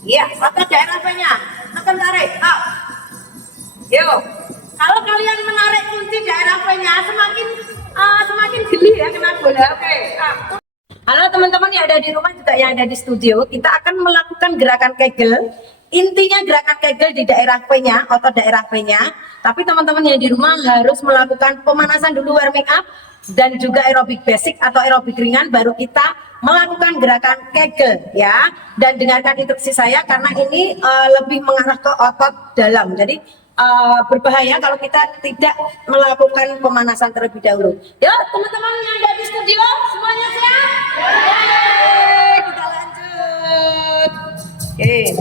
Iya, otot daerah P-nya. Tekan tarik. Up. Yuk. Kalau kalian menarik kunci daerah P-nya, semakin geli ya kena bola. Oke. Up. Halo teman-teman yang ada di rumah juga yang ada di studio, kita akan melakukan gerakan Kegel. Intinya gerakan Kegel di daerah P-nya, otot daerah P-nya. Tapi teman-teman yang di rumah harus melakukan pemanasan dulu, warming up, dan juga aerobik basic atau aerobik ringan, baru kita melakukan gerakan Kegel ya. Dan dengarkan instruksi saya karena ini lebih mengarah ke otot dalam. Jadi berbahaya kalau kita tidak melakukan pemanasan terlebih dahulu. Yuk teman-teman yang ada di studio, semuanya siap? Yeay, kita lanjut. Oke.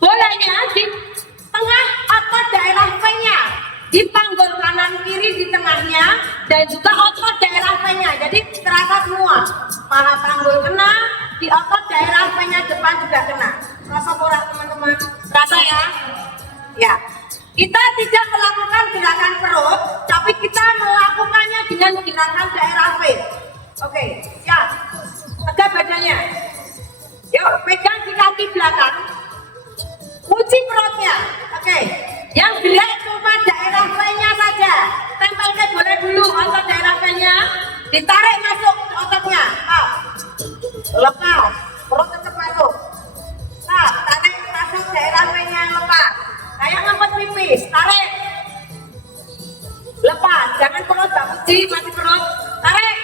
Bolanya di tengah otot daerah P-nya, di panggul kanan kiri di tengahnya, dan juga otot daerah P-nya. Jadi terasa semua, paha panggul kena, di otot daerah P-nya depan juga kena. Rasa kurang teman-teman? Rasa ya? Ya. Kita tidak melakukan gerakan perut, tapi kita melakukannya dengan gerakan daerah P. Oke, siap. Tegak badannya. Yuk, pegang di kaki belakang. Kunci perutnya, oke. Yang gerak cuma daerah P-nya saja. Tempelkan boleh dulu otot daerah P-nya, ditarik masuk ototnya. Lepas, perut tetap masuk. Nah, tarik masuk daerah P-nya, lepas. Kayak ngempet pipis, tarik. Lepas, jangan perut gak kunci, masih perut. Tarik.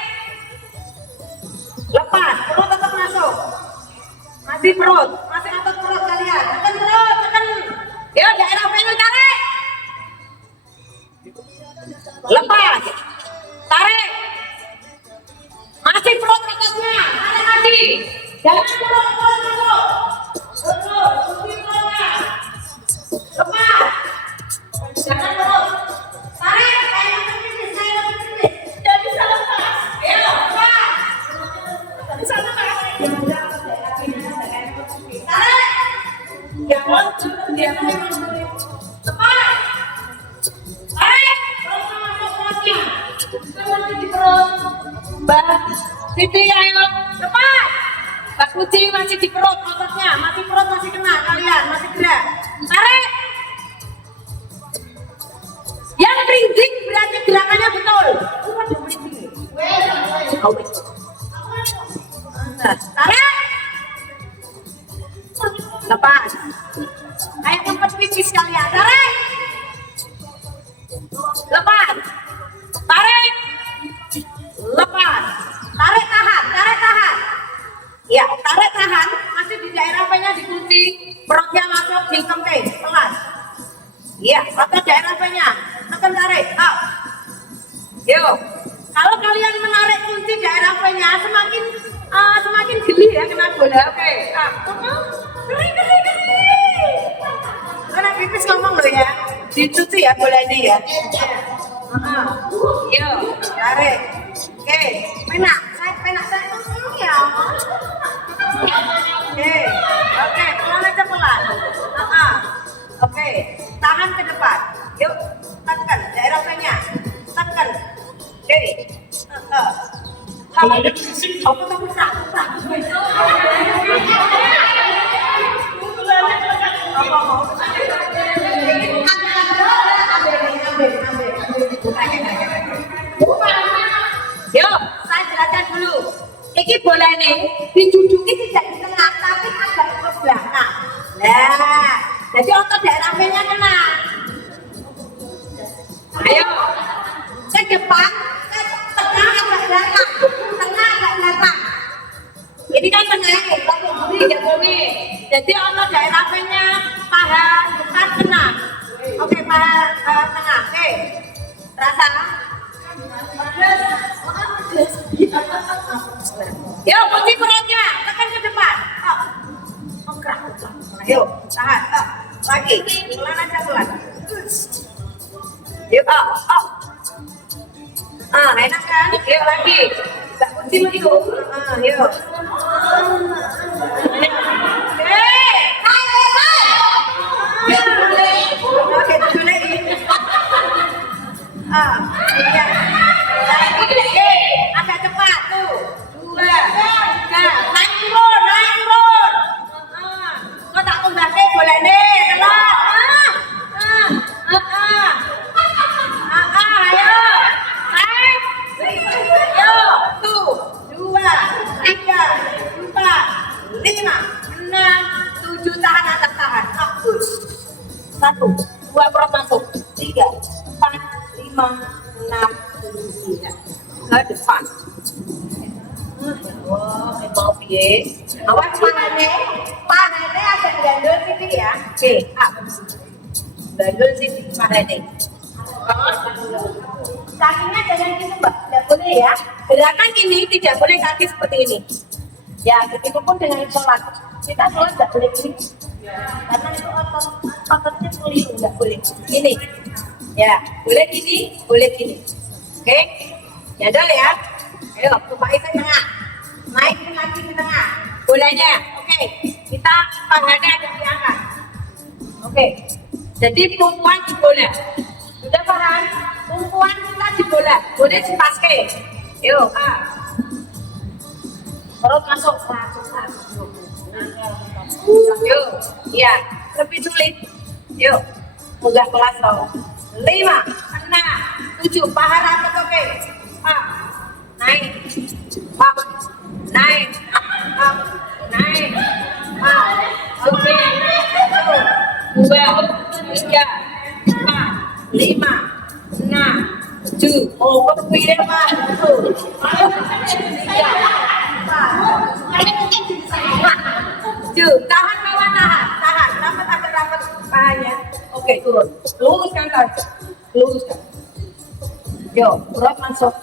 Lepas, perut tetap masuk. Masih perut, masih otot perut kalian. Tekan perut, tekan. Yuk daerah P-nya tarik. Lepas. Tarik. Masih perut ototnya. Tarik lagi. Jangan perut masuk. Perut, kunci perutnya. Lepas. Jangan perut. Tarik. Kayak pipis, kayak pipis. Tidak bisa lepas. Ayo, lepas. Tidak bisa lepas. Mbak Siti, ayo lepas. Mbak Puji masih di perut ototnya, masih perut masih kena kalian, masih gerak. Tarik. Yang printing berarti gerakannya betul. Tarik. Lepas. Kayak tempat pipis kalian. Tarik. Lepas. Tarik. Lepas. Tarik tahan. Tarik tahan. Ya, tarik tahan. Masih di daerah P-nya dikunci. Perutnya masuk di kempe. Pelan. Ya, otot daerah P-nya. Tekan tarik. Up. Yuk. Kalau kalian menarik kunci daerah P-nya, semakin geli ya kena bola. Oke. Geli. Karena pipis ngomong loh ya, dicuci ya bolanya ya. Yuk, tarik. Oke, penak saya ya. Oke, pelan aja pelan. Oke, tangan ke depan. Yuk, tekan daerah P-nya. Tekan. Oke. Aku takut. Yuk, saya jelaskan dulu. Ini bola ini dijujuki tidak di tengah, tapi agak ke belakang. Nah, jadi otot daerah P-nya kena. Ayo, ke depan, ke tengah agak belakang, tengah agak belakang. Ini kan tengah, bumi. Jadi otot daerah P-nya paha depan kena. Oke, paha tengah. Oke, terasa? Yuk, kunci perutnya, tekan ke depan. Gerak. Yuk, tahan. Lagi. Pelan aja pelan. Yuk, enak kan? Yuk lagi. Tak kunci dulu. Yuk. Oke, tujuh lagi. Iya. Lagi. Agak cepat tuh. 2, 3. Naik turun, naik turun. Kau tak tunggake boleh nih, telak. Ayo. Naik. Yuk, tuh. 2, 3, 4, 5, 6, 7. Tahan atas tahan. 1, 2 perut masuk. 3, 4, 5, 6, 7. Ke depan. Mau piye? Awas pahane ada gandul sini ya. Oke, gandul sini pahane. Kakinya jangan gitu mbak, tidak boleh ya. Gerakan ini tidak boleh kaki seperti ini. Ya, begitu pun dengan sholat. Kita sholat tidak boleh gini. Karena itu ototnya keliru, tidak boleh. Ini, ya, boleh gini, boleh gini. Oke, jadal ya. Ayo, tumpahin ke tengah. Naikin lagi ke tengah. Bolanya, oke. Kita pahanya ada di angkat. Oke. Jadi tumpuan di bola. Sudah paham? Tumpuan kita di bola. Boleh dipaske. Yuk, perut masuk. Yuk, iya. Lebih sulit. Yuk, udah kelas dong. 5, 6, 7. Paha rapat, oke. Naik. Naik. Naik. Oke. 2, 3, 4, 5, 6, 7. Oh, kok pilih Pak? 7. Tahan bawah, tahan. Rapat pahanya. Oke, turun. Luruskan kaki. Luruskan. Yuk, perut masuk.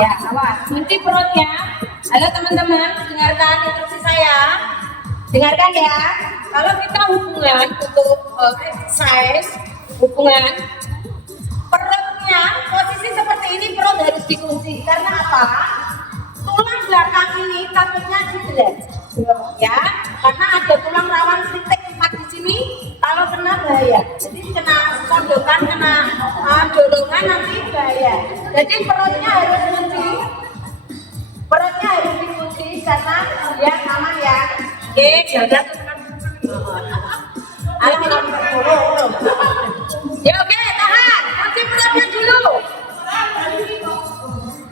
Ya, awas. Kunci perutnya. Halo teman-teman, dengarkan instruksi saya. Dengarkan ya. Kalau kita hubungan untuk exercise, hubungan perutnya posisi seperti ini, perut harus dikunci. Karena apa? Tulang belakang ini takutnya cedera. Ya, karena ada tulang rawan titik 4 di sini. Kalau kena bahaya. Jadi kena kondokan, kena dorongan nanti bahaya. Jadi perutnya harus kunci. Perutnya harus dikunci karena ya aman ya. Oke, jaga. Ya oke, tahan. Kunci perutnya dulu.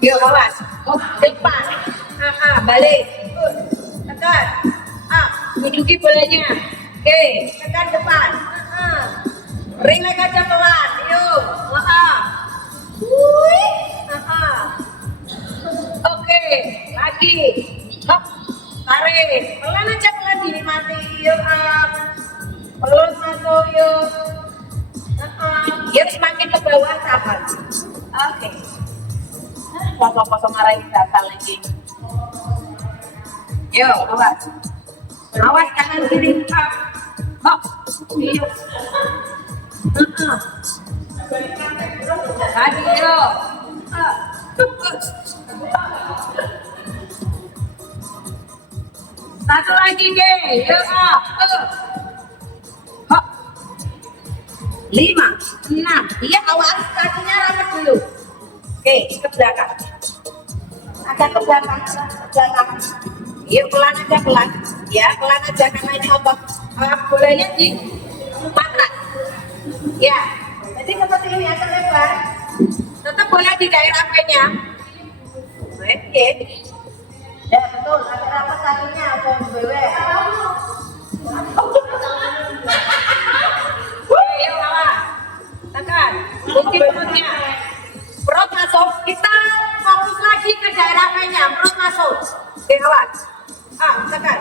Yuk awas. Depan. Balik. Tekan. Duduki bolanya. Oke, tekan depan. Rileks aja pelan. Yuk. Oke, lagi. Hop. Tarik. Pelan aja, pelan dinikmati. Yuk. Perut masuk. Yuk. Yuk semakin ke bawah tahan. Oke. Kosong-kosong marahin datang lagi. Yuk, awas. Awas kanan kiri. Hop. Yuk. Lagi yuk. Satu lagi deh. Yuk. Hop. 5, 6. Iya, awas kakinya rapat dulu. Oke, ke belakang. Agak ke belakang, Yuk, pelan aja, pelan. Ya, pelan aja karena ini otot bolanya di mata. Ya, jadi seperti ini agak lebar. Tetap boleh di daerah V-nya. Oke. Ya, betul. Agak rapat kakinya, atau bawah. Yuk, awas. Tekan. Kunci perutnya. Perut masuk, kita fokus lagi ke daerah V-nya, perut masuk. Oke, awas. Tekan.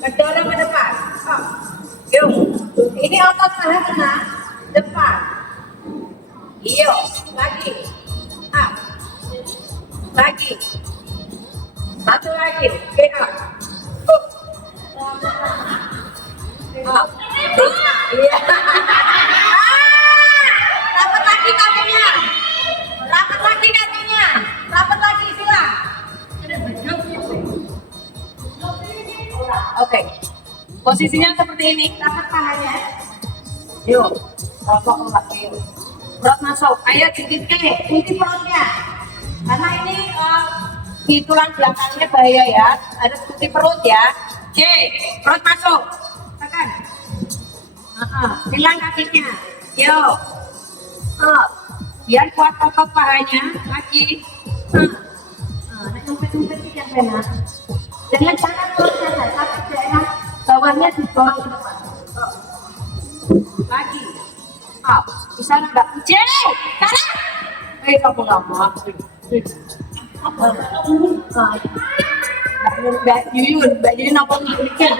Kedorong ke depan. Yuk. Ini otot paha kena depan. Yuk, lagi. Lagi. Satu lagi. Oke, Oke. Posisinya seperti ini. Angkat tangannya. Yuk. Rokok kaki. Perut masuk. Ayo gigit ke. Kunci perutnya. Karena ini di tulang belakangnya bahaya ya. Ada kunci perut ya. Oke. Perut masuk. Tekan. Bilang kakinya. Yuk. Biar kuat otot pahanya. Lagi. Numpet-numpet yang benar. Jangan turun saja, tapi daerah bawahnya di bawah ke depan. Lagi. Bisa enggak? Sekarang. Kamu lama. Mbak Yuyun apa mikir?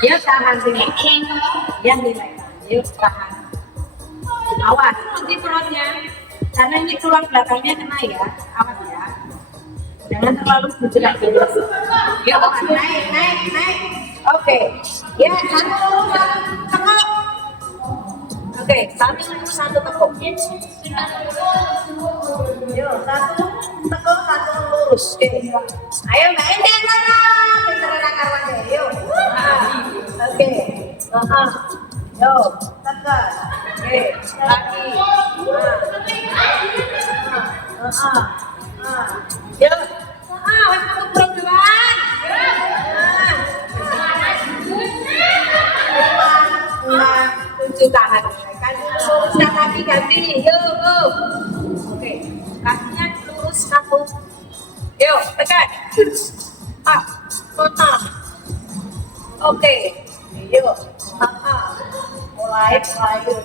Ya tahan sini. Yang dilaikan. Yuk tahan. Awas, kunci perutnya. Karena ini tulang belakangnya kena ya. Awas ya. Jangan terlalu bergerak terus. Ya, naik. Oke. Ya, satu tekuk. Oke, satu tekuk. Yuk, satu tekuk, satu lurus. Oke. Ayo Mbak Enden sana. Pinter karuan deh. Yuk. Oke. Yuk, tekan. Oke, lagi. Yuk. Wes aku turun duluan. Tujuh tahan. Kan luruskan kaki ganti. Yuk. Oke. Kakinya lurus kaku. Yuk, tekan. Oke. Yuk. Mulai yuk.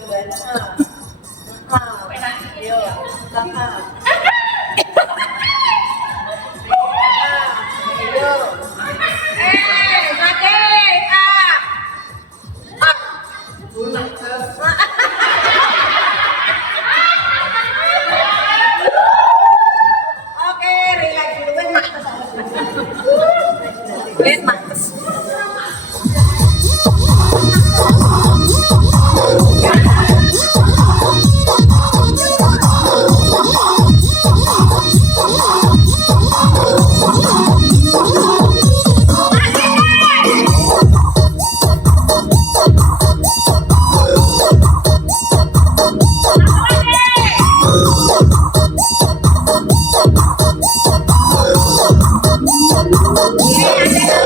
Yeah.